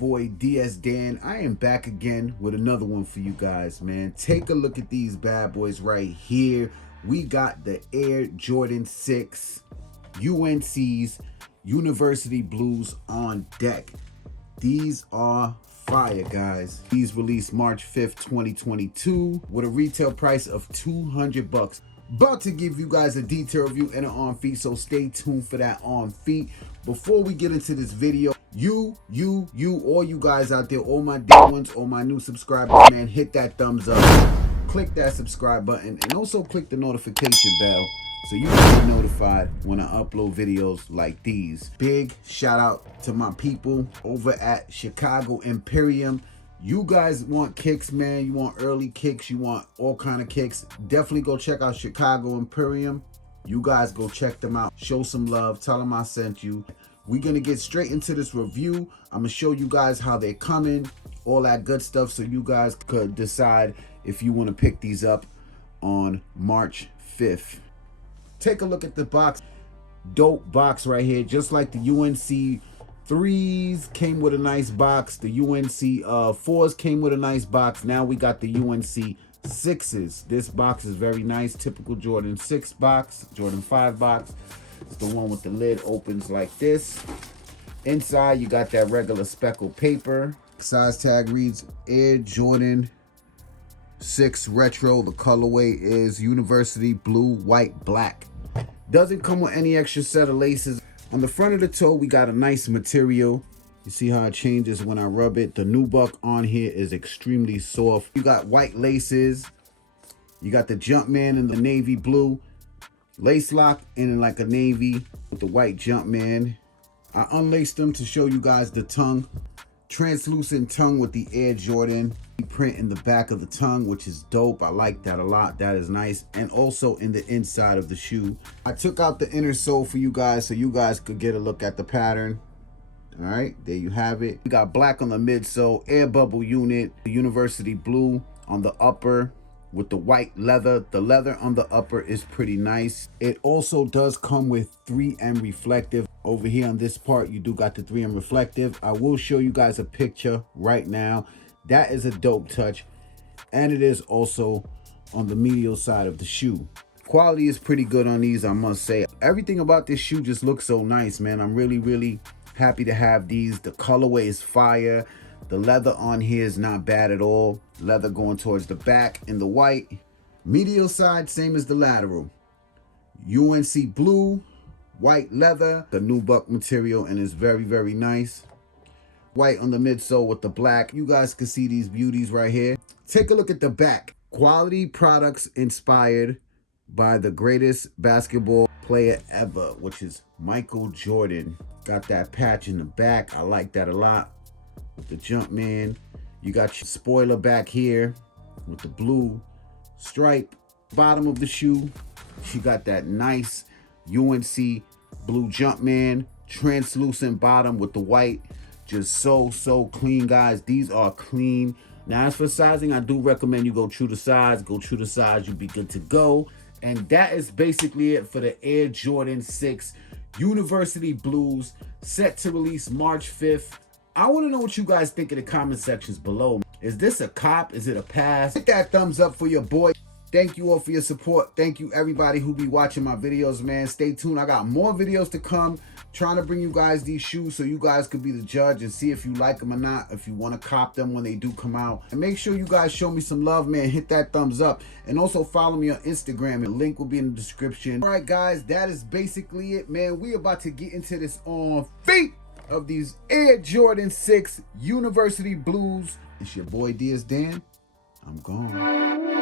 boy DS Dan. I am back again with another one for you guys, man. Take a look at these bad boys right here. We got the Air Jordan 6 UNC's University Blues on deck. These are fire, guys. These released March 5th, 2022 with a retail price of 200 bucks. About to give you guys a detail review and an on feet, so stay tuned for that on feet. Before we get into this video, all you guys out there, all my day ones, all my new subscribers, man, hit that thumbs up, click that subscribe button, and also click the notification bell so you can be notified when I upload videos like these. Big shout out to my people over at Chicago EMPORIUM. You guys want kicks, man. You want early kicks. You want all kind of kicks. Definitely go check out Chicago EMPORIUM. You guys go check them out. Show some love. Tell them I sent you. We're going to get straight into this review. I'm going to show you guys how they're coming. All that good stuff so you guys could decide if you want to pick these up on March 5th. Take a look at the box. Dope box right here. Just like the UNC 3s came with a nice box. The UNC 4s came with a nice box. Now we got the UNC 6s. This box is very nice. Typical Jordan 6 box. Jordan 5 box. It's the one with the lid opens like this. Inside you got that regular speckled paper. Size tag reads Air Jordan 6 Retro. The colorway is University Blue, White, Black. Doesn't come with any extra set of laces. On the front of the toe, we got a nice material. You see how it changes when I rub it. The nubuck on here is extremely soft. You got white laces. You got the Jumpman in the navy blue. Lace lock in like a navy with the white Jumpman. I unlaced them to show you guys the tongue. Translucent tongue with the Air Jordan print in the back of the tongue, which is dope. I like that a lot. That is nice. And also in the inside of the shoe. I took out the inner sole for you guys so you guys could get a look at the pattern. All right, there you have it. We got black on the midsole, air bubble unit, the University Blue on the upper with the white leather. The leather on the upper is pretty nice. It also does come with 3M reflective. Over here on this part, you do got the 3M reflective. I will show you guys a picture right now. That is a dope touch. And it is also on the medial side of the shoe. Quality is pretty good on these, I must say. Everything about this shoe just looks so nice, man. I'm really happy to have these. The colorway is fire. The leather on here is not bad at all. Leather going towards the back in the white. Medial side, same as the lateral. UNC blue, white leather, the nubuck material, and it's very nice. White on the midsole with the black. You guys can see these beauties right here. Take a look at the back. Quality products inspired by the greatest basketball player ever, which is Michael Jordan. Got that patch in the back. I like that a lot. With the Jumpman. You got your spoiler back here with the blue stripe. Bottom of the shoe, you got that nice UNC blue Jumpman. Translucent bottom with the white. Just so clean, guys. These are clean. Now, as for sizing, I do recommend you go true to size. Go true to size, you'll be good to go. And that is basically it for the Air Jordan 6 University Blues, set to release March 5th. I want to know what you guys think in the comment sections below. Is this a cop? Is it a pass? Hit that thumbs up for your boy. Thank you all for your support. Thank you everybody who be watching my videos, man. Stay tuned. I got more videos to come. Trying to bring you guys these shoes so you guys could be the judge and see if you like them or not, if you want to cop them when they do come out. And make sure you guys show me some love, man. Hit that thumbs up. And also follow me on Instagram. The link will be in the description. All right, guys, that is basically it, man. We about to get into this on feet of these Air Jordan 6 University Blues. It's your boy DS Dan. I'm gone.